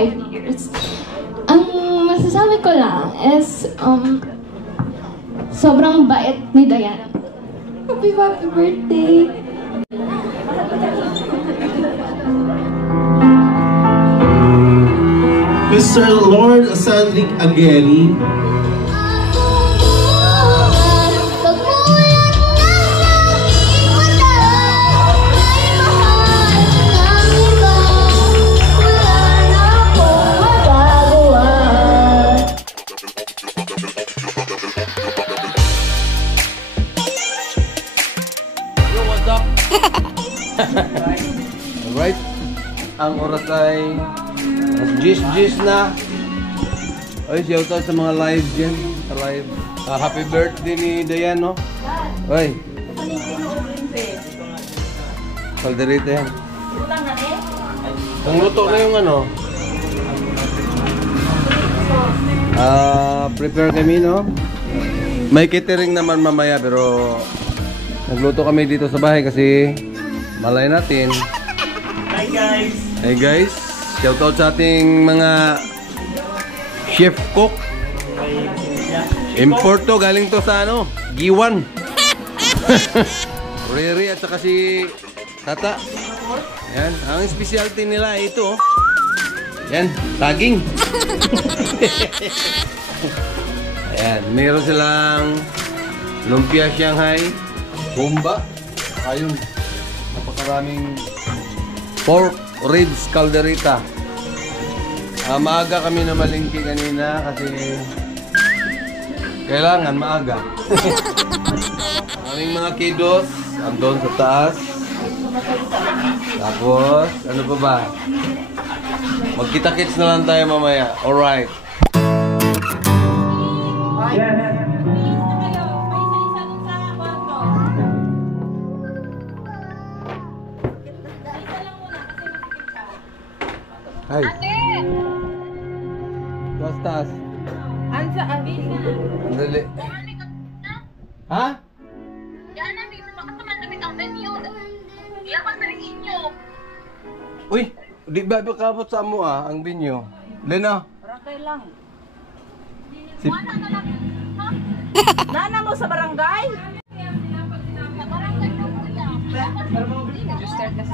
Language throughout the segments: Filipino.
5 years. Ang masasabi ko lang is, sobrang bait ni Dayan. Happy birthday! Mr. Lord Sandrick Agueri. Alright, ang oras ay Gis na. Oy, shoutout sa mga live dyan. Sa live. Happy birthday ni Dayan, no? Oy. Kalderita yan. Ang luto na yung ano. Prepare kami, no? May catering naman mamaya, pero nagluto kami dito sa bahay kasi malay natin. Hi guys! Hey guys! Shoutout sa ating mga chef cook. Import to, galing to sa ano, Giwan. Riri at saka si Tata. Yan, ang specialty nila ito. Yan, saging. Ayan, meron silang lumpia Shanghai, bomba, ayun, napakaraming pork ribs calderita. Maaga kami na malingki kanina kasi kailangan maaga. Aming mga kiddos andun sa taas. Tapos ano pa ba? Magkita-kits na lang tayo mamaya. Alright. Hi. Tuas taas. Ansa abis na. Dali. Ha? Diyan na dito makataman damit ang venue. Iyakan na rin inyo. Uy, di ba kabot sa amo ang binyo? Lena. Barangay lang. Si Wala na lang. Ha? Nana mo sa barangay?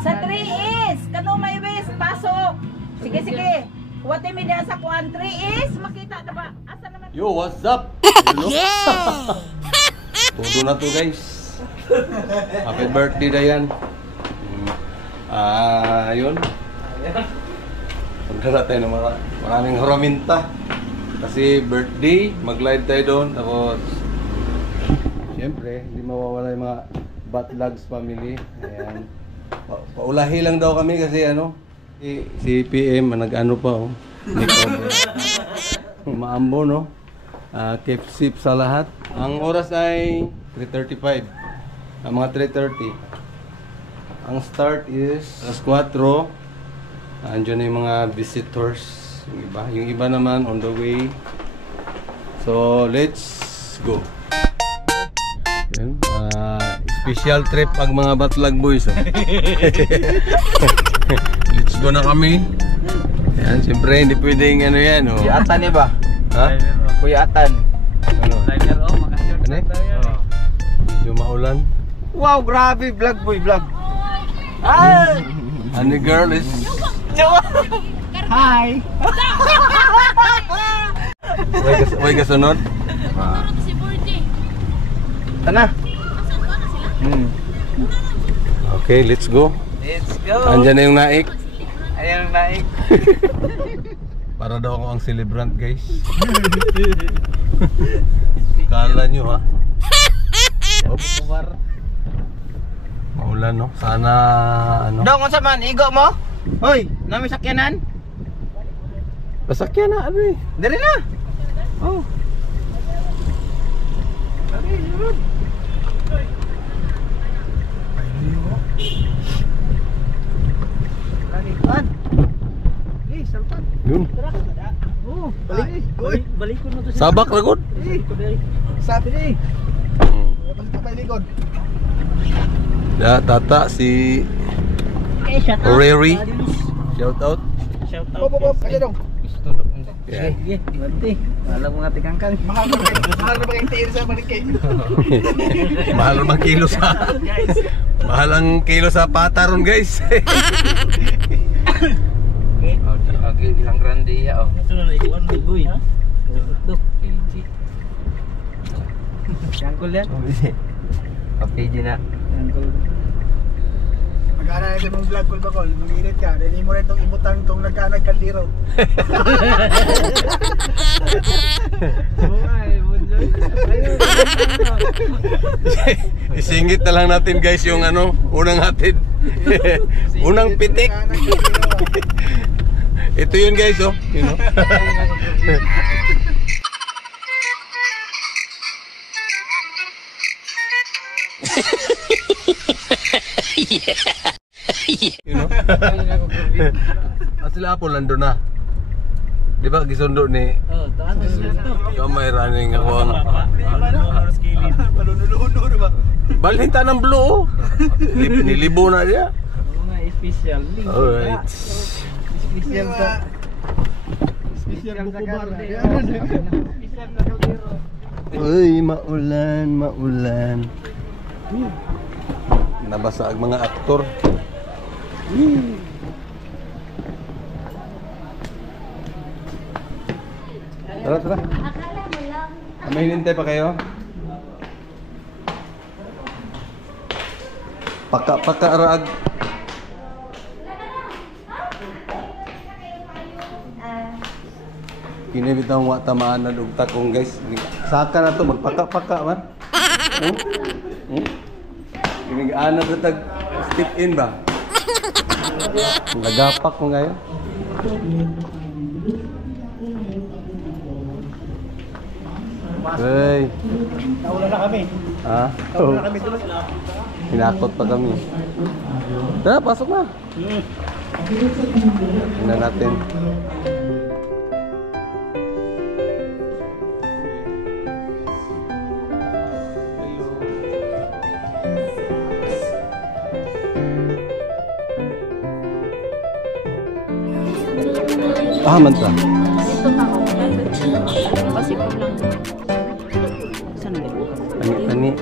Sa 3 is, kano may wis, pasok. Sige, sige. Wate mi diyan sa kuan 3 is, makita na ba? Asa naman? Yo, what's up? Yeah! Todo na to guys. Happy birthday Dayan. Yun. Pagdala tayo ng maraming huraminta. Kasi birthday, mag-live tayo doon. Tapos, siyempre, hindi mawawala yung mga Batlags family. Ayan. Paulahi lang daw kami kasi ano, si PM nag-ano pa oh. Maambo no. Keep safe sa lahat. Ang oras ay 3:35. Mga 3:30. Ang start is alas 4. Andiyan na yung mga visitors. Yung iba naman on the way. So let's go. Yan. Special trip ang mga Batlag boys. Oh. Let's go na kami. Yan, siyempre hindi pwedeng ano yan. Oh. Kuya Atan eh ba? Ha? Kuya Atan. Ano? Driver oh, makasyon Ano? Medyo maulan. Wow, grabe vlog boy, vlog. Ay! And the girl is... Hi! Way kasunod? Tana. Okay, let's go. Let's go. Andyan na yung naik. Ayan ang naik. Para daw ako ang celebrant, guys. Kala nyo, ha? Oops. Maulan, no? Sana, ano? Dong, kung man, igo mo? Hoy, nami sakyanan? Pasakyan na, ano eh? Dari na. Oh. Dari, yun. Lalipan. Eh, salpan. Yun. Oh, balik ko na to. Sabak, ragod. Sabi ni. Balik ka pa likod. Ya, Tata, si Okay, shout out. Riri. Shout out. shout out. Pop, kasi dong. Gusto dong. Yan. Sige, ganti. Mahal mga tingangkang. Mahal na ba yung tiir sa malingkay? Mahal naman kilo sa... Mahal ang kilo sa pataron, guys. Okay, ilang grande ya, oh. Ito na ikuan mo, Guy. Tuh, KG. Kangkul yan? PG na. Kangkul. Mag-ana na sa mong vlog call ba call? Mag-init ka. Dili mo rin itong ibutang itong nagkanag kaldiro. Isingit na lang natin, guys, yung ano, unang hatid. Unang pitik. Ito yun, guys, oh. You know? You know? Sila po nandun na. Di ba gisundo ni Oh, tahan na sila to. yung may running ako ang Malunulunod ba? balinta ng blue, oh. Nilibo na dia. Mga special. Alright. Special sa... Special buko bar. Special na kaldero. Uy, maulan, maulan. Nabasa ang mga aktor. Tara, tara. May hinintay pa kayo? Paka raag. Kinibitang wa tamaan na dugta kong, guys. Saka na to, magpaka-paka man. Kinig-ana na tag step in ba? Nagapak mo ngayon. Hey. Naula na kami. Ha? Naula na kami tuloy. Hinakot pa kami. Tara, pasok na. Tingnan natin. Ah, manta. Ani,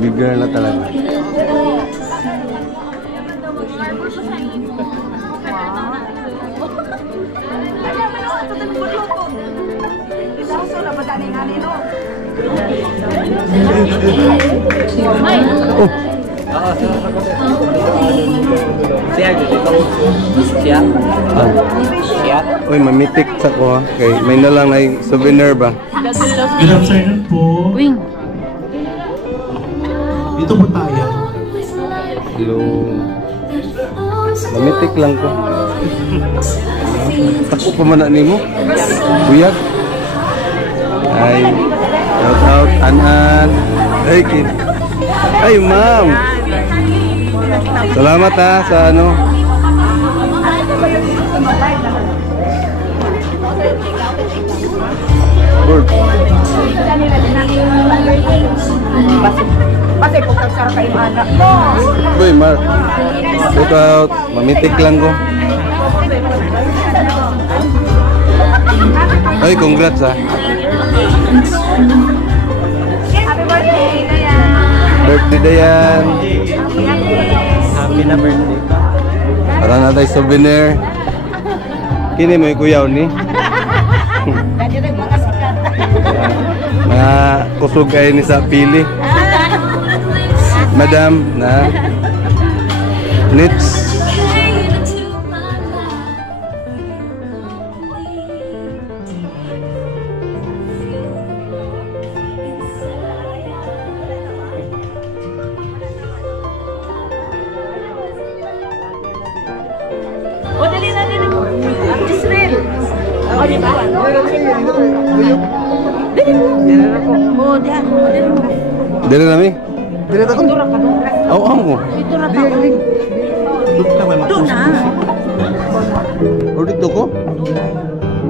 bigger na talaga. Oh. Siya? Siya? Uy, mamitik sa ko, ha. Okay, may nalang na souvenir ba? Good afternoon po. Wing. Dito po tayo. Hello. Mamitik lang ko. Tako pa man na nimo. Kuyag. Ay. Shout out Anan. Ay, kid. Ay, ma'am. Salamat ha sa ano. Bird. Kasi kung nagsara kayo anak mo. Boy, Mark. Shout out. Mamitik lang ko. Ay, congrats ha. Happy birthday, Dayan. Birthday Dayan. Happy na birthday pa. Para na tayo souvenir. Kini mo yung kuyaw ni. Dati rin mga sikat. Mga kusog kayo ni sa pili. Madam na Nits. O, dali na, dali. Israel. O, di ba? Dali mo. O, diyan. O, dali mo. Dili na mi. Dili ta ko. Ito ra ka doon. Aw mo. Ito ra ka doon. Doon na. O dito ko.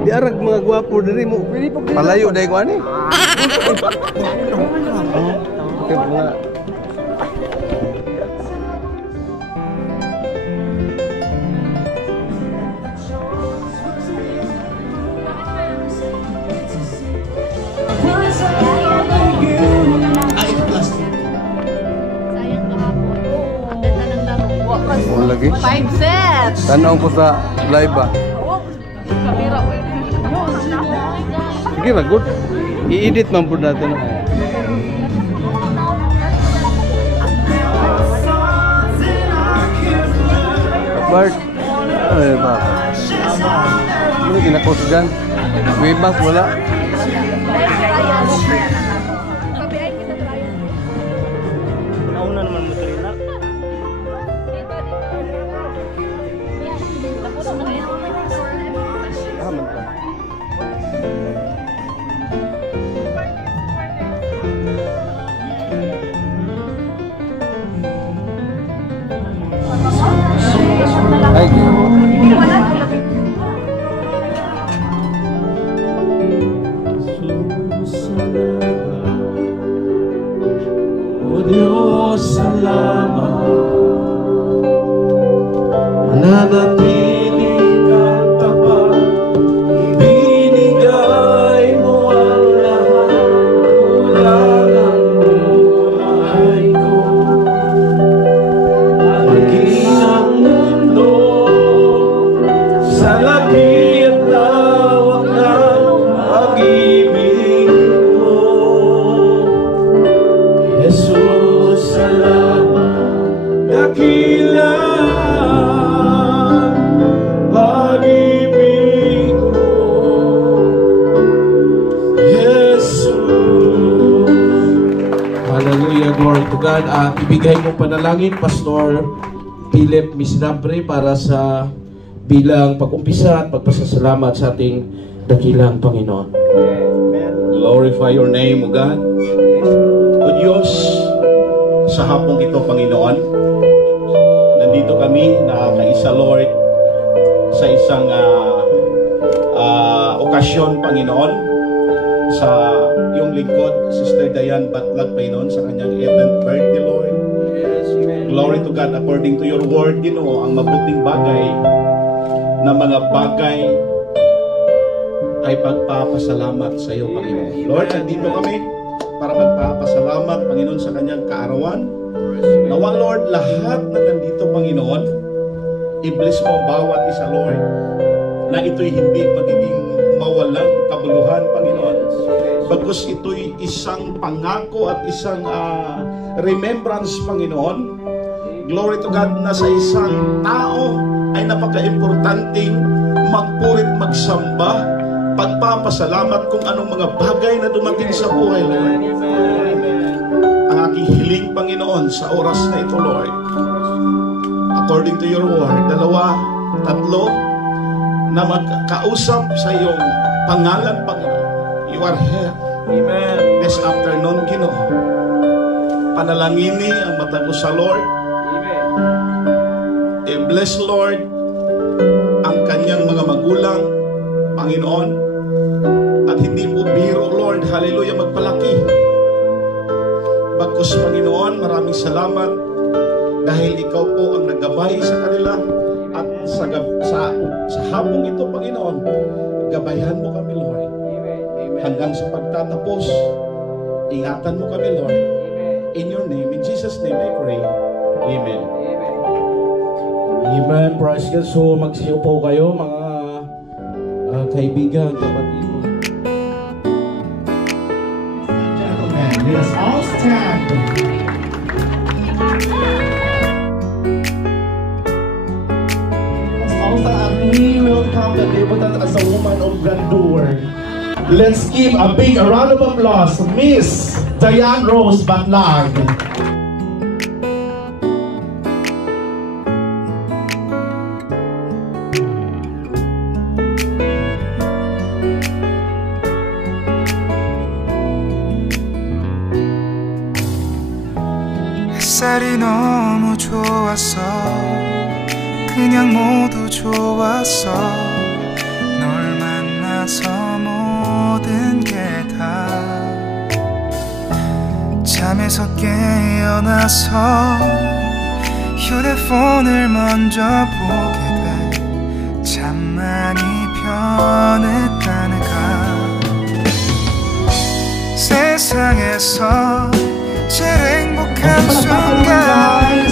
Di arag mga gwapo diri mo. Palayo dai ko ani. Okay mga. lagi. 5 sets. Tanaw ko sa live ba? Kamera. Sige ba, good. I-edit man po natin. Bart. Ay, ba? Ano kinakusgan? Webas, wala. Nauna naman mo ito na. Aman ka. Ay, O Diyos, salamat. Nanatili kang tapat. Ibinigay mo ang lahat. Kulang ang buhay ko. Maging ang mundo sa laki at lawak ng pag-ibig mo. Jesus, salamat. Dakilang pag-ibig mo. Jesus. Hallelujah, glory to God. Ibigay mo panalangin, Pastor Philip Misnabre, para sa bilang pag-umpisa at pagpasasalamat sa ating dakilang Panginoon. Glorify your name, O God. O Diyos, sa hapong ito, Panginoon, nandito kami na kaisa, Lord, sa isang okasyon, Panginoon, sa iyong lingkod, Sister Diane Batlag, Panginoon, sa kanyang 11th birthday, Lord. Glory to God, according to your word, Ginoo, ang mabuting bagay na mga bagay ay pagpapasalamat sa iyo, Panginoon. Lord, nandito kami para magpapasalamat, Panginoon, sa kanyang kaarawan. Nawang, Lord, lahat na nandito, Panginoon, i-bless mo bawat isa, Lord, na ito'y hindi magiging mawalang kabuluhan, Panginoon. Bagkus ito'y isang pangako at isang remembrance, Panginoon. Glory to God, na sa isang tao ay napaka-importanting magpurit, magsamba, pagpapasalamat kung anong mga bagay na dumating sa buhay, Lord. Ang aking hiling, Panginoon, sa oras na ito, Lord, according to your word, 2, 3 na magkausap sa iyong pangalan, Panginoon. You are here. Amen. This afternoon, Ginoo, panalangini ang mata ko sa Lord. I-bless, Lord, ang kanyang mga magulang, Panginoon, at hindi po biro, Lord, hallelujah, magpalaki. Bagkus, Panginoon, maraming salamat dahil ikaw po ang naggabay sa kanila, at sa hapong ito, Panginoon, gabayan mo kami, Lord, hanggang sa pagtatapos. Ingatan mo kami, Lord, in your name, in Jesus' name I pray. Amen. Amen. Praise God. So, magsiyo po kayo, mga kaibigan, kapatid. Gentlemen, let us all stand. Let's all stand and we welcome the debutant as a woman of grandeur. Let's give a big round of applause to Miss Diane Rose Batlag. 햇살이 너무 좋았어 그냥 모두 좋았어 널 만나서 모든 게 다 잠에서 깨어나서 휴대폰을 먼저 보게 돼 참 많이 변했다는가 세상에서 제일 행복한 순간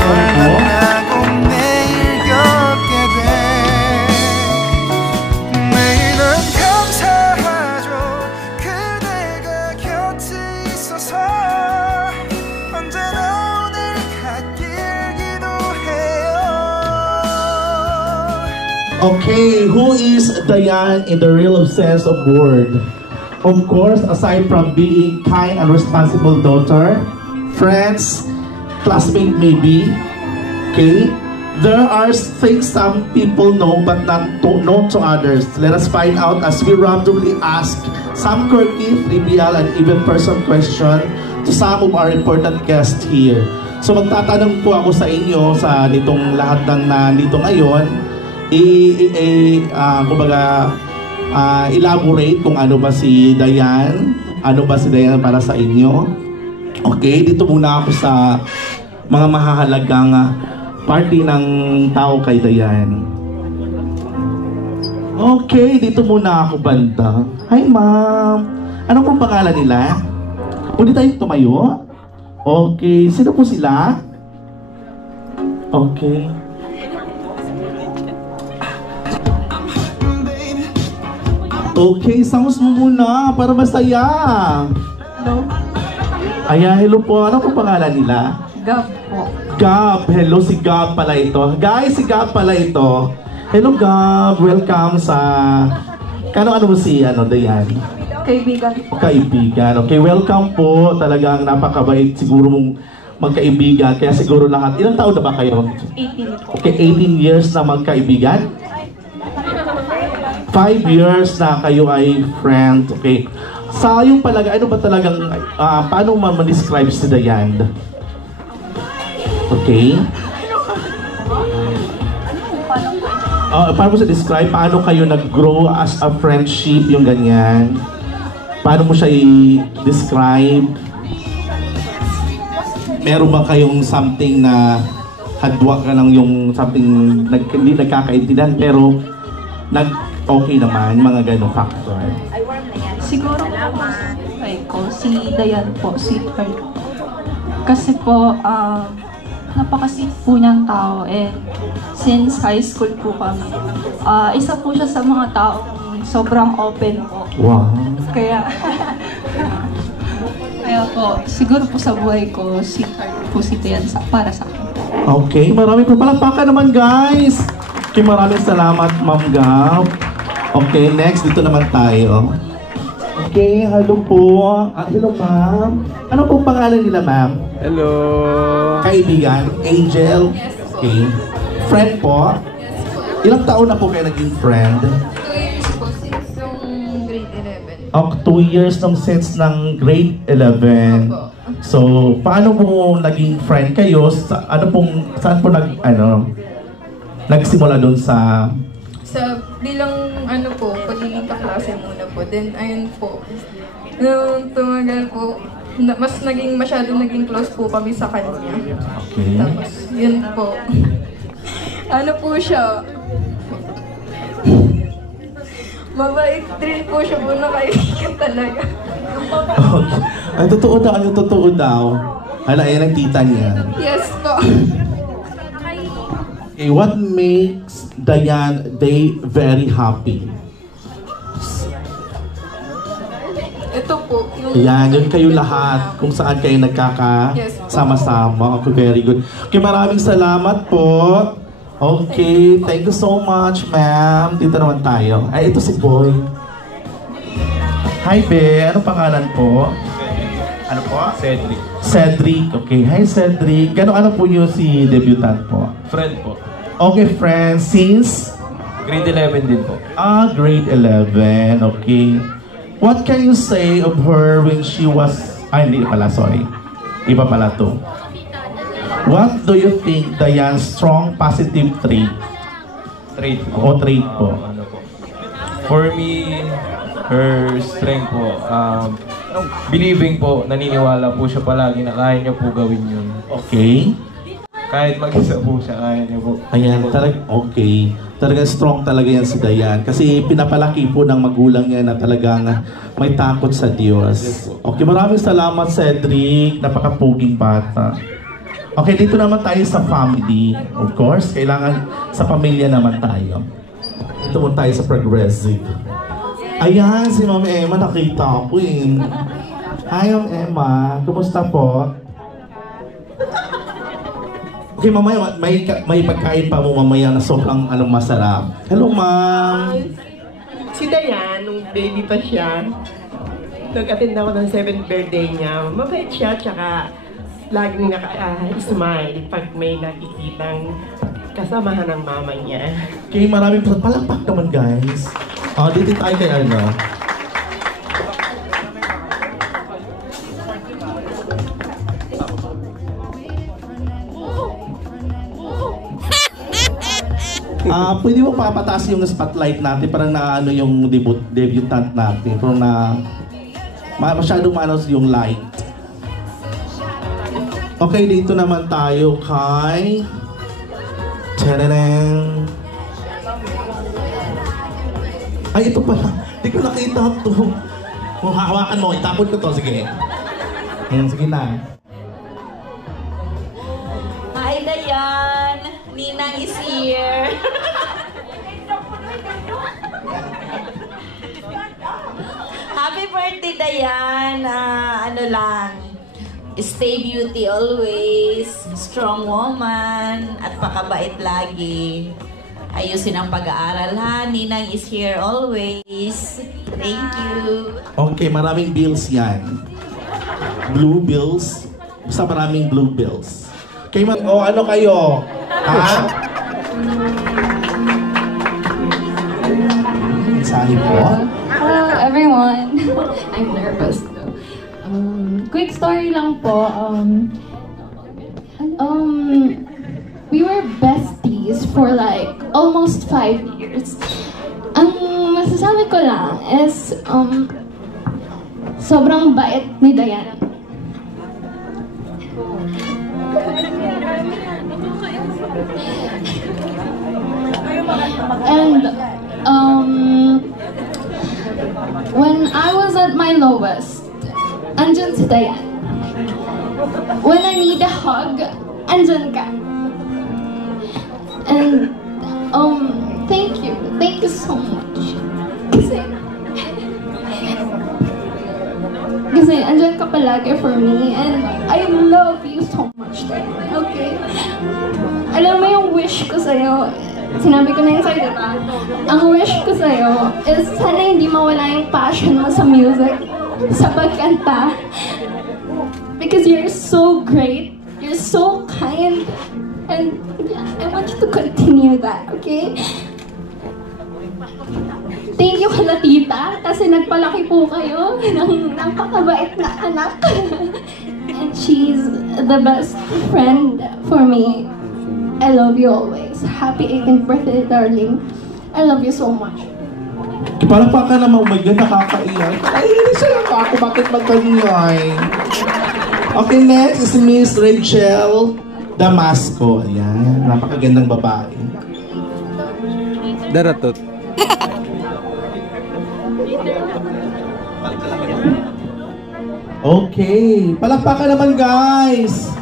널 만나고 Okay, who is Dayan in the real sense of word? Of course, aside from being kind and responsible daughter, friends, classmate maybe, okay? There are things some people know but not know to others. Let us find out as we randomly ask some quirky, trivial, and even personal question to some of our important guests here. So magtatanong po ako sa inyo sa nitong lahat ng nandito ngayon, elaborate kung ano ba si Dayan, para sa inyo. Okay, dito muna ako sa mga mahahalagang party ng tao kay Dayan. Okay, dito muna ako banda. Hi ma'am, ano pong pangalan nila? Pwede tayong tumayo? Okay, sino po sila? Okay. Okay, sounds mo muna para masaya. Hello. Ayan, hello po. Ano po pangalan nila? Gab po. Gab. Hello, si Gab pala ito. Guys, si Gab pala ito. Hello, Gab. Welcome sa... Ano mo si Dayan? Kaibigan po. Kaibigan. Okay, welcome po. Talagang napakabait siguro mong magkaibigan. Kaya siguro lahat. Ilang taon na ba kayo? 18 po. Okay, 18 years na magkaibigan? 5 years na kayo ay friend. Okay. Sa yung palagay, ano ba talagang, paano ma-describe si Dayan? Okay. Paano mo siya describe? Paano kayo nag-grow as a friendship, yung ganyan? Paano mo siya i-describe? Meron ba kayong something na hadwa ka ng yung something hindi nagkakaintindihan pero okay naman, mga ganong factor? Siguro po, si Dayan po, sweetheart po. Kasi po, napaka-sweet po niyang tao and since high school po kami, isa po siya sa mga tao sobrang open po. Wow. Kaya po, siguro po sa buhay ko, sweetheart po si Dayan para sa akin. Okay, marami po. Palakpakan naman guys! Okay, maraming salamat Ma'am Gab. Okay, next, dito naman tayo. Okay, hello po. Hello ma'am. Ano pong pangalan nila ma'am? Hello. Kaibigan? Angel? Okay. Friend po? Ilang taon na po kayo naging friend? 2 years po, since yung grade 11. 2 years nung since ng grade 11. So, paano po naging friend kayo? Saan po nagsimula doon sa... Bilang pagiging kaklase muna po. Then, ayun po, nung tumagal po, masyado naging close po kami sa kanya. Okay. Tapos, yun po. Ano po siya? Mabait din po siya po, nakaibigan talaga. Okay. Ay, totoo daw. Hala, ayan ang tita niya. Yes po. Okay, what makes Dayan day very happy? Ito po, yung... Ayan, yun kayo lahat. Kung saan kayo nagkakasama-sama. Okay, very good. Okay, maraming salamat po. Okay, thank you so much, ma'am. Dito naman tayo. Ay, ito si Boy. Hi, Be. Ano pangalan po? Ano po? Cedric. Cedric. Okay, hi Cedric. Ano po yung si debutant po? Friend po. Okay, friend. Since? Grade 11 din po. Grade 11. Okay. What can you say of her when she was... hindi pala, sorry. Iba pala to. What do you think Dayan's strong positive trait? Trait po. Trait po. For me, her strength po, believing po, naniniwala po siya palagi na kaya niya po gawin yun. Okay. Kahit mag-isa po siya, kaya niya po. Ayan, okay. Talagang strong talaga yan si Dayan. Kasi pinapalaki po ng magulang niya na talagang may takot sa Diyos. Okay, maraming salamat Cedric. Napakapuging bata. Okay, dito naman tayo sa family. Of course, kailangan sa pamilya naman tayo. Dito mo tayo sa progressive. Ayan, si Ma'am Emma, nakita ko eh. Hi, Ma'am Emma. Kumusta po? Okay, mamaya may pagkain pa mo mamaya na sobrang masarap. Hello, ma'am. Si Dayan, nung baby pa siya, nag-attend ako ng 7th birthday niya. Mabait siya, tsaka laging naka-smile pag may nakikitang kasamahan ng mama niya. Okay, maraming palakpak naman, guys. Dito tayo kay pwede mo papataas yung spotlight natin parang na yung debutant natin. Pero masyadong manos yung light. Okay, dito naman tayo kay Tadadang. Ay, ito pala. Hindi ko nakita ito. Kung hawakan mo, itapon ko to. Sige. Sige na. Hi, Dayan! Ninang is here! Happy birthday, Dayan! Stay beauty always, strong woman, at pakabait lagi. Ayusin ang pag-aaral ha. Ninang is here always. Thank you. Okay, maraming bills yan. Blue bills. Basta maraming blue bills. Okay, ano kayo? Ha? Mensahe po? Hello everyone. I'm nervous though. Quick story lang po. We were besties for like almost 5 years. Ang masasabi ko lang is sobrang bait ni Dayan. And when I was at my lowest, andyan si Dayan. When I need a hug, andyan ka. And thank you so much. Kasi andyan ka palagi for me, and I love you so much, Dayan. Okay? Alam mo yung wish ko sa'yo, sinabi ko na yun sa'yo, diba? Ang wish ko sa'yo is sana hindi mawala yung passion mo sa music, sa pagkanta. Because you're so great, you're so kind, and yeah, I want you to continue that, okay? Thank you kala tita, kasi nagpalaki po kayo ng napakabait na anak. And she's the best friend for me. I love you always. Happy 18th birthday, darling. I love you so much. Parang pa ka naman, oh my God, nakakaiyak. Ay, siya pa ako, bakit magkanyay? Okay, next is Miss Rachel Damasco. Ayan, napakagandang babae. Daratot. Okay, palakpakan naman, guys.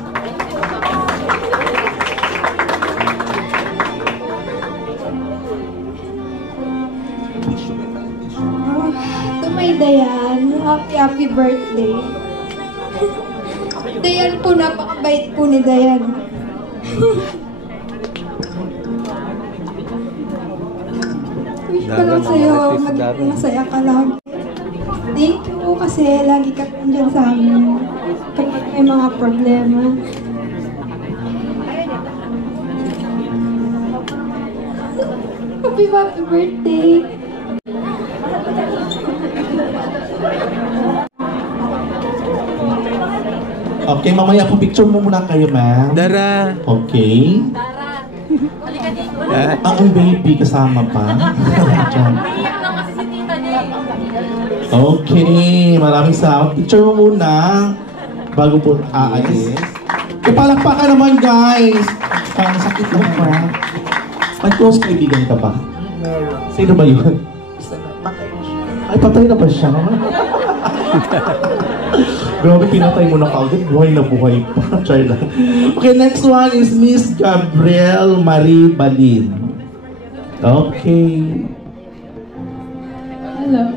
Dayan, happy birthday. Dayan po, napakabait po ni Dayan. Wish ko lang sa'yo, maging masaya ka lagi. Thank you kasi lagi ka dyan sa amin kapag may mga problema. Happy birthday. Okay, mamaya po picture mo muna kayo, ma'am. Dara. Okay. Dara. Halika dito. Ang baby kasama pa. Okay, maraming salamat. Picture mo muna bago po aalis. Kapalakpakan naman, guys. Parang sakit mo pa. May close kaibigan ka ba? Sino ba yun? Ay, patay na ba siya? Grabe, pinatay mo na kaagad. Buhay na buhay pa. Try lang. Okay, next one is Miss Gabrielle Marie Balin. Okay. Hello.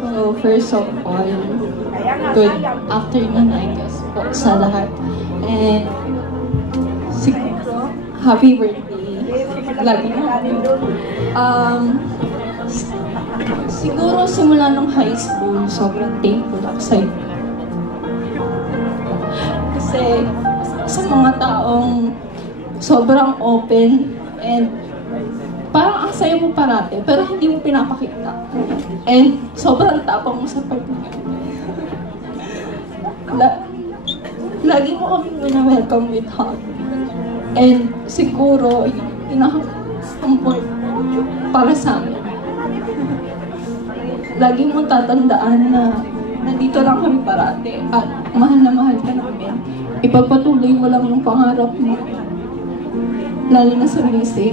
So, first of all, good afternoon, I guess, po sa lahat. And siguro, happy birthday. Lagi na. Siguro simula nung high school, sobrang thankful ako sa'yo. Kasi sa mga taong sobrang open and parang ang saya mo parate, pero hindi mo pinapakita. And sobrang tapang mo sa pagtingin. Lagi mo kaming wina-welcome with hug. And siguro, pinaka-support para sa amin. Lagi mo tatandaan na nandito lang kami parate at mahal na mahal ka namin. Ipagpatuloy mo lang yung pangarap mo. Lalo na sa music.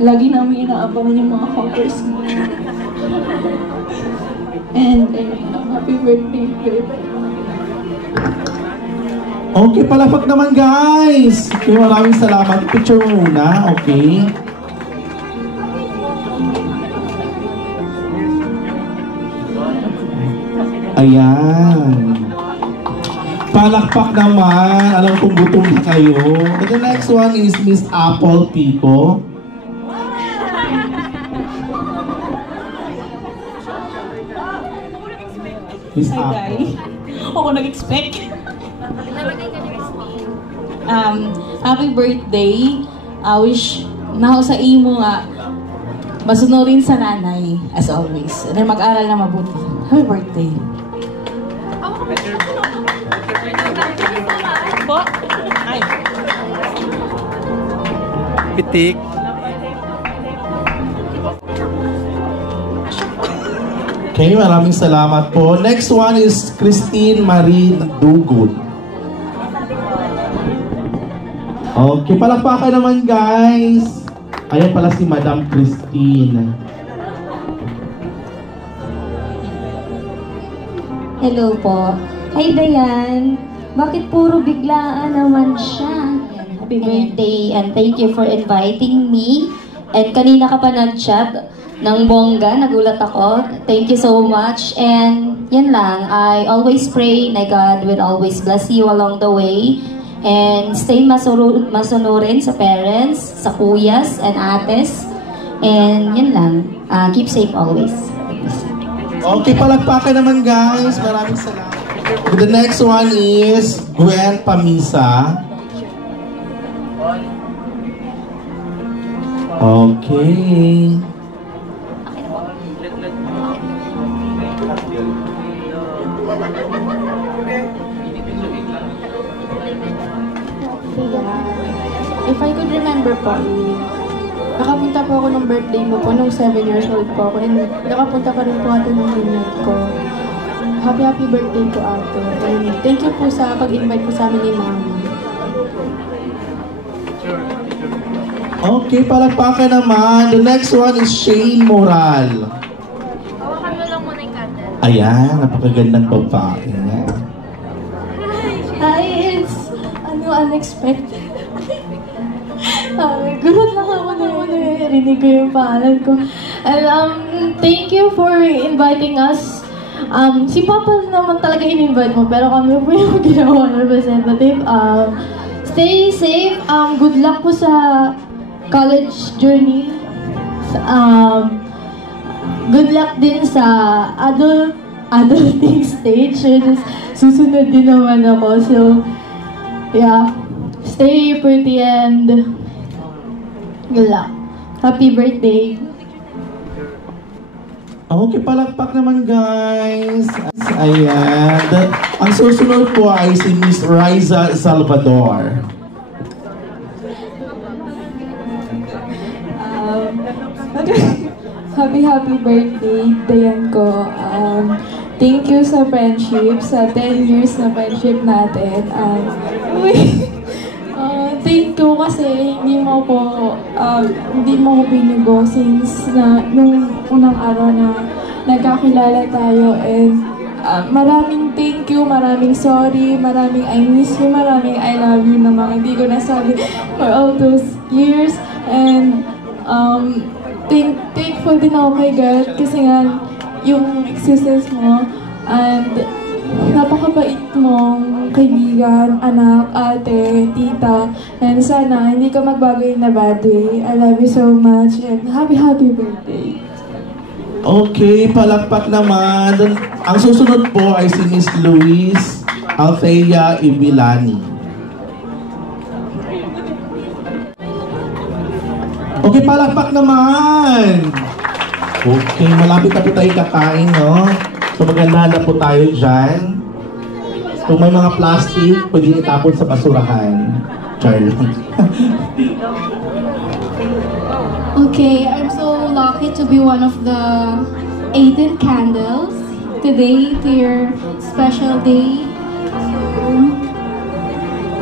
Lagi namin inaabangan yung mga covers mo. And happy birthday, babe. Okay, palapag naman guys. Okay, maraming salamat. Picture mo muna, okay? Ayan. Palakpak naman. Alam kong gutom na kayo. And the next one is Miss Apple Pico. Miss Hi, Apple. guys. Ako nag-expect. Happy birthday. I wish na ako sa imo nga masunurin sa nanay as always. And then mag-aral na mabuti. Happy birthday. Po? Ay. Pitik. Okay, maraming salamat po. Next one is Christine Marie Dugod. Okay, palakpakan naman guys. Ayan pala si Madam Christine. Hello po. Hi, Dayan. Bakit puro biglaan naman siya? Happy birthday and thank you for inviting me. And kanina ka pa nag-chat ng bongga, nagulat ako. Thank you so much. And yan lang, I always pray na God will always bless you along the way. And stay masunurin sa parents, sa kuyas and ates. And yan lang, keep safe always. Okay, palakpakan naman guys. Maraming salamat. The next one is Gwen Pamisa. Okay. If I could remember po, nakapunta po ako ng birthday mo po nung 7 years old po ako and nakapunta pa rin po ate ng binyag ko. Happy birthday po ate. And thank you po sa pag-invite po sa amin ni Mama. Okay, palakpakan naman. The next one is Shane Moral. Hawakan mo lang muna yung candle. Ayan, napakagandang babae. Hi, it's unexpected. Gulat lang ako na narinig ko yung pangalan ko. And thank you for inviting us. Si Papa naman talaga in-invite mo, pero kami po yung ginawa ng representative. Stay safe. Good luck po sa college journey. Good luck din sa adulting stage. Susunod din naman ako. So, yeah. Stay pretty and good luck. Happy birthday. Okay, palakpak naman guys. Ayan. Ang susunod po ay si Miss Riza Salvador. Happy birthday, Dayan ko. Thank you sa friendship, sa 10 years na friendship natin. Thank you kasi hindi mo ko binigo since nung unang araw na nagkakilala tayo. And maraming thank you, maraming sorry, maraming I miss you, maraming I love you na mga hindi ko nasabi for all those years. And thankful din ako kay God kasi nga yung existence mo and napakabait mong kaibigan, anak, ate, tita. And sana hindi ka magbago in a bad way. I love you so much and happy birthday. Okay, palakpak naman. Ang susunod po ay si Miss Luis Althea Ibilani. Okay, palakpak naman. Okay, malapit na po tayo kakain, no? So maganda na po tayo dyan. Kung may mga plastic, pwede itapon sa basurahan. Charlie. Okay, I'm so lucky to be one of the 18 candles today to your special day.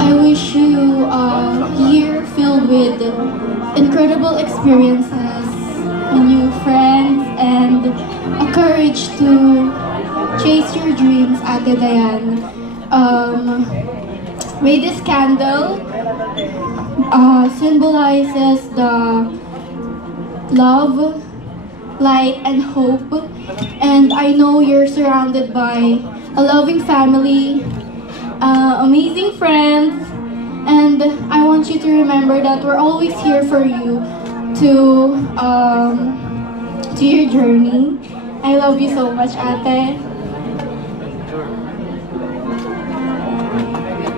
I wish you a year filled with incredible experiences, new friends, and a courage to chase your dreams, Ate Dayan. May this candle symbolizes the love, light, and hope. And I know you're surrounded by a loving family, amazing friends, and I want you to remember that we're always here for you to your journey. I love you so much, Ate.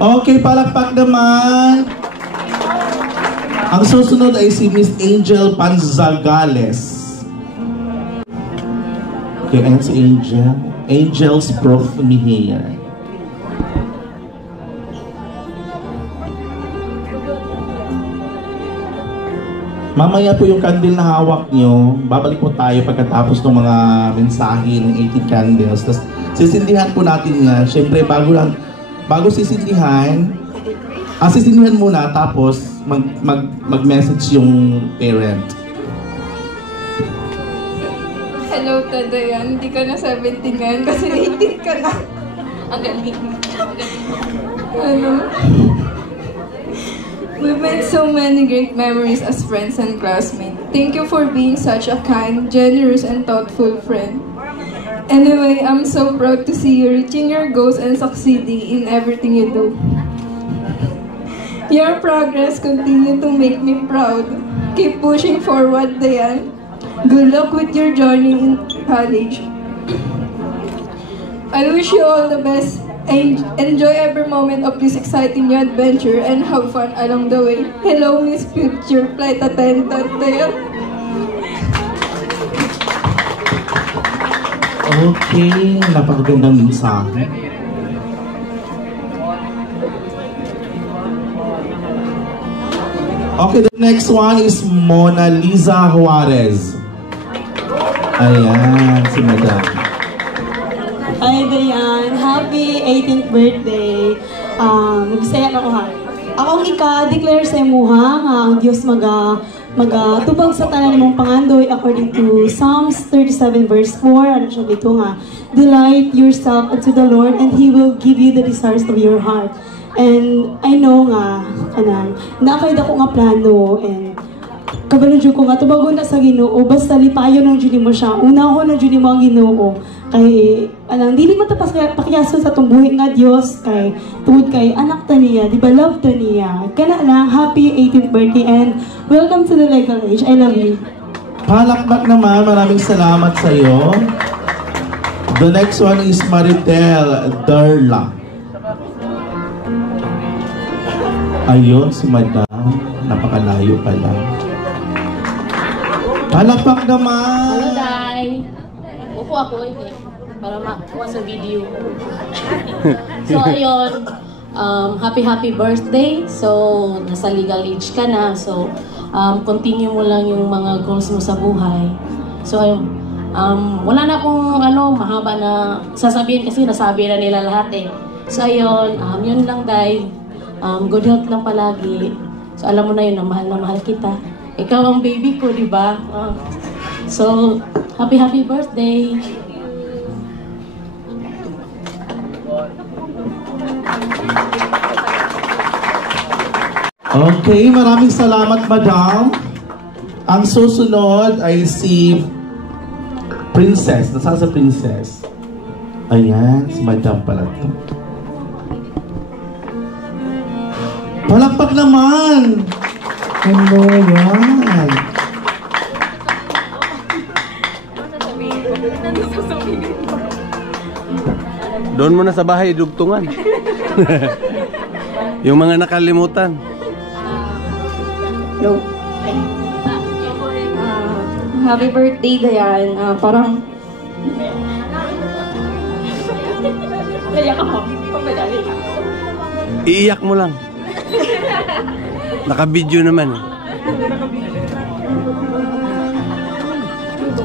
Okay, palakpak naman. Ang susunod ay si Miss Angel Panzagales. Okay, ayan si Angel. Angel's Prof Mihir. Mamaya po yung candle na hawak nyo, babalik po tayo pagkatapos ng mga mensahe ng 18 candles. Tapos sisindihan po natin nga. Siyempre, bago sisindihan, sisindihan muna tapos mag-message yung parent. Hello, Tadayan. Hindi ka na 17 ngayon kasi 18 ka na. Ang galing. We've made so many great memories as friends and classmates. Thank you for being such a kind, generous, and thoughtful friend. Anyway, I'm so proud to see you reaching your goals and succeeding in everything you do. Your progress continues to make me proud. Keep pushing forward, Dayan. Good luck with your journey in college. I wish you all the best. Enjoy every moment of this exciting new adventure and have fun along the way. Hello, Miss Future Flight Attendant Dayan. Okay, napakagandang mensahe. Okay, the next one is Mona Lisa Juarez. Ayan, si Madam. Hi, Dayan. Happy 18th birthday. Nagsaya ako ha. Akong ika-declare sa imuha nga ang Diyos magatubag sa tanan mong pangandoy according to Psalms 37 verse 4. Ano siya dito nga? Delight yourself unto the Lord and He will give you the desires of your heart. And I know nga, nakakaid ako nga plano and kabaludyo ko nga, tubago na sa Ginoo, basta lipayo ng Diyos mo siya. Una ko ng Diyos mo ang Ginoo. Kay, dili mo tapas pakiyaso sa tumbuhin nga Diyos, kay, tungod kay anak ta niya, di ba love ta niya. Kana lang, happy 18th birthday and welcome to the legal age. I love you. Palakpak naman, maraming salamat sa iyo. The next one is Maritel Darla. Ayun, si Madam, napakalayo pala. Palakpak naman! Hello, Day! Upo ako, para makuha sa video. So, ayun, happy birthday. So, nasa legal age ka na. So, continue mo lang yung mga goals mo sa buhay. So, ayun, wala na akong mahaba na sasabihin kasi nasabi na nila lahat eh. So, ayun, yun lang, Day. Good health lang palagi. So, alam mo na yun, na mahal kita. Ikaw ang baby ko, di ba? So, happy birthday! Okay, maraming salamat, Madam. Ang susunod ay si Princess. Nasaan sa Princess? Ayan, si Madam pala to. Palakpak naman! Hello, yan. Doon mo na sa bahay, dugtungan. Yung mga nakalimutan. Hello. Happy birthday, Dayan. Parang... Naiyak ako. Iiyak mo lang. Naka-video naman.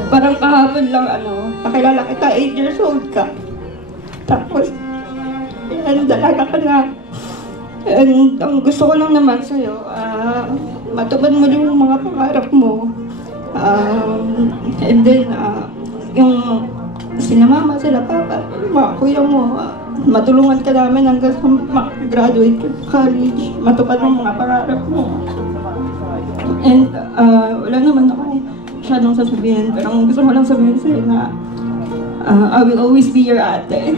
Parang kahapon lang, nakilala kita, 8 years old ka. Tapos, dalaga ka na. And ang gusto ko lang naman sa'yo, matupad mo yung mga pangarap mo. And then, yung sila mama, sila papa, mga kuya mo, matulungan ka namin hanggang sa graduate ka college, matupad mo mga pangarap mo. And wala naman ako masyadong sasabihin, pero ang gusto ko lang sabihin sa'yo na I will always be your ate.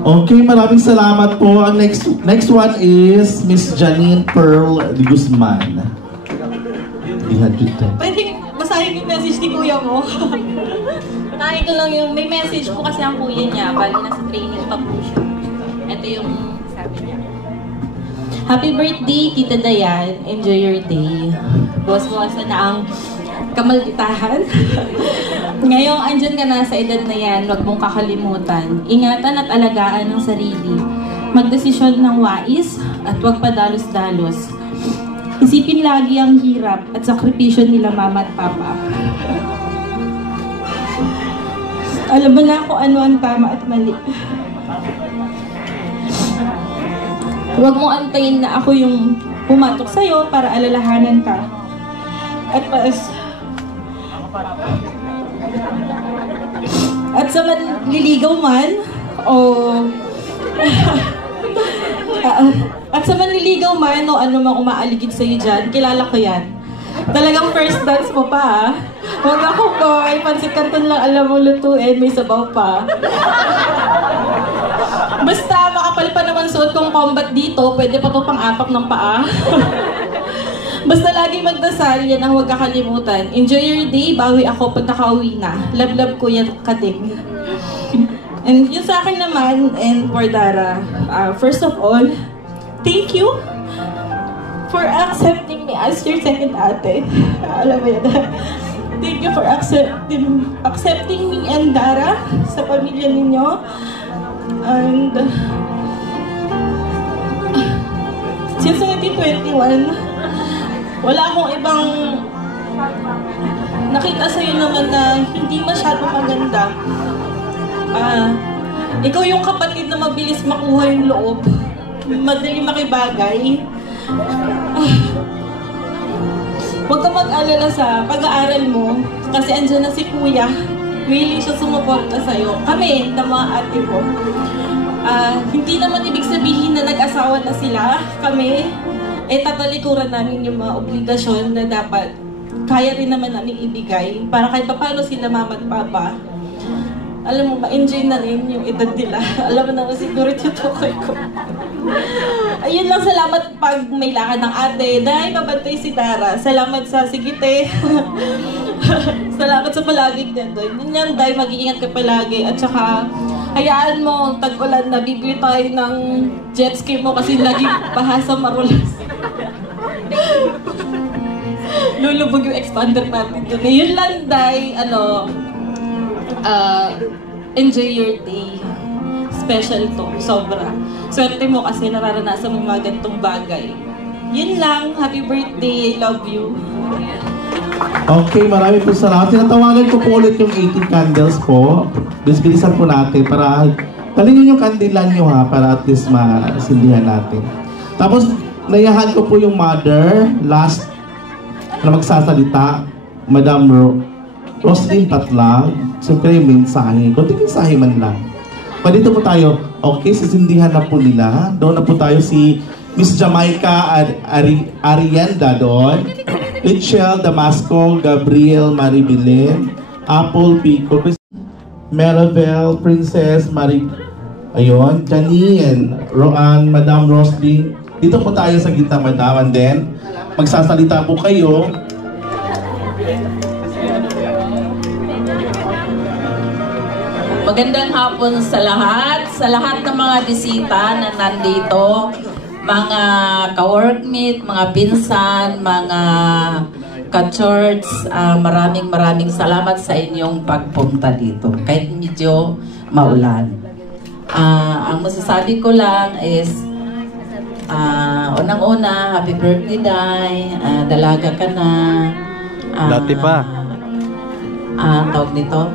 Okay, maraming salamat po. Ang next one is Miss Janine Pearl de Guzman. Pwede basahin yung message ni kuya mo. Basahin ko lang yung may message po kasi ang kuya niya, bali nasa training pa po siya. Ito yung sabi niya. Happy birthday, Tita Dayan. Enjoy your day. Buwas-buwasan na ang kamalditahan. Ngayong andyan ka na sa edad na yan, huwag mong kakalimutan. Ingatan at alagaan ang sarili. Magdesisyon ng wais at huwag padalos-dalos. Isipin lagi ang hirap at sakripisyo nila mama at papa. Alam mo na kung ano ang tama at mali. Huwag mo antayin na ako yung pumatok sa'yo para alalahanan ka. At sa manliligaw man, at sa manliligaw man o ano mang umaaligid sa'yo dyan, kilala ko yan. Talagang first dance mo pa, Huwag ako, boy. Pansit Canton lang alam mo lutuin, may sabaw pa. Basta makapal pa naman suot kong combat dito, pwede pa to pang-apak ng paa. Basta lagi magdasal, yan ang huwag kakalimutan. Enjoy your day, bawi ako pag nakauwi na. Love ko yan kading. And yun sa akin naman, and for Dara, first of all, thank you for accepting me as your second ate. Alam mo yan. Thank you for accepting me and Dara sa pamilya ninyo. And since 2021, wala akong ibang nakita sa'yo naman na hindi masyado maganda. Ikaw yung kapatid na mabilis makuha yung loob, madali makibagay. Huwag ka mag-alala sa pag-aaral mo kasi andyan na si Kuya. Willing siya sumuporta sa'yo. Kami, na mga ate ko. Hindi naman ibig sabihin na nag-asawa na sila. Kami, tatalikuran namin yung mga obligasyon na dapat kaya rin naman namin ibigay para kahit paano sila mama at papa. Alam mo, ma-enjoy na rin yung edad nila. Alam mo naman siguro yung tukoy ko. Ayun lang, salamat pag may lakad ng ate. Dahil mabantay si Dara. Salamat sa sigite. Salamat sa palaging nandun. Yun yan, dahil mag-iingat ka palagi. At saka, hayaan mo, tag-ulan na bibili tayo ng jet ski mo kasi lagi bahasa marulas. Lulubog yung expander natin dun. Yun lang, dahil, enjoy your day. Special to, sobra. Swerte mo kasi nararanasan mo mga ganitong bagay. Yun lang, happy birthday, I love you. Okay, marami po salamat. Tinatawagan ko po ulit yung 18 candles po. Bilisan po natin para talinin yung kandilan nyo ha, para at least masindihan natin. Tapos, nayahan ko po yung mother, last na magsasalita, Madam Roslyn Patlang. Siyempre yung mensahe. Kunting mensahe man lang. Dito po tayo. Okay, sisindihan na po nila. Doon na po tayo si Miss Jamaica Arienda doon. Richelle Damasco, Gabriel Maribilin, Apple Pico, Maribel, Princess, Marie, ayun, Janine, Roan, Madam Roslyn. Dito po tayo sa gitna, Madam, and then magsasalita po kayo. Magandang hapon sa lahat ng mga bisita na nandito, mga ka-workmate, mga pinsan, mga ka-church, maraming salamat sa inyong pagpunta dito, kahit medyo maulan. Ang masasabi ko lang is, unang-una, happy birthday, Day, dalaga ka na. Dati pa. Tawag nito?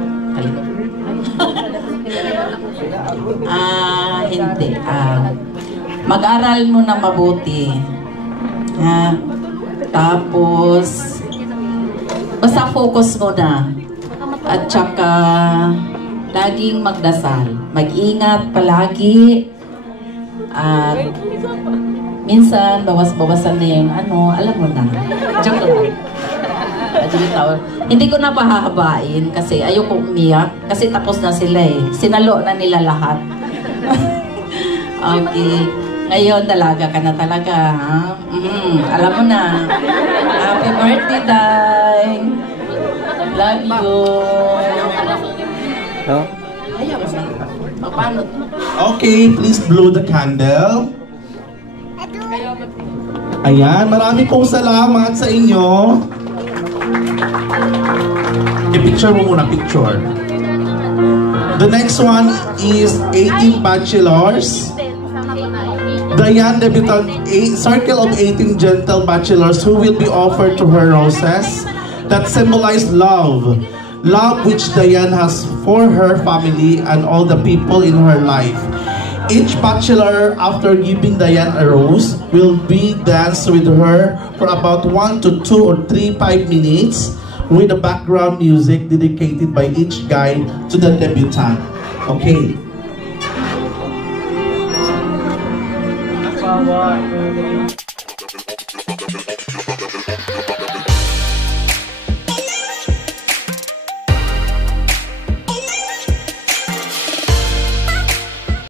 Hindi. Mag-aral mo na mabuti. Tapos, basta focus mo na. At saka, laging magdasal. Mag-ingat palagi. At minsan, bawas-bawasan na yung alam mo na. Joke lang. Hindi ko na pahahabain kasi ayoko umiyak kasi tapos na sila eh. Sinalo na nila lahat. Okay. Ngayon, dalaga ka na talaga, ha? Alam mo na. Happy birthday, Day. Love you. Okay, please blow the candle. Ayan, marami pong salamat sa inyo. I-picture mo muna, picture. The next one is 18 bachelors. Dayan debutant circle of 18 gentle bachelors who will be offered to her roses that symbolize love. Love which Dayan has for her family and all the people in her life. Each bachelor, after giving Dayan a rose, will be danced with her for about 1 to 2 or 3, 5 minutes with the background music dedicated by each guy to the debutant. Okay.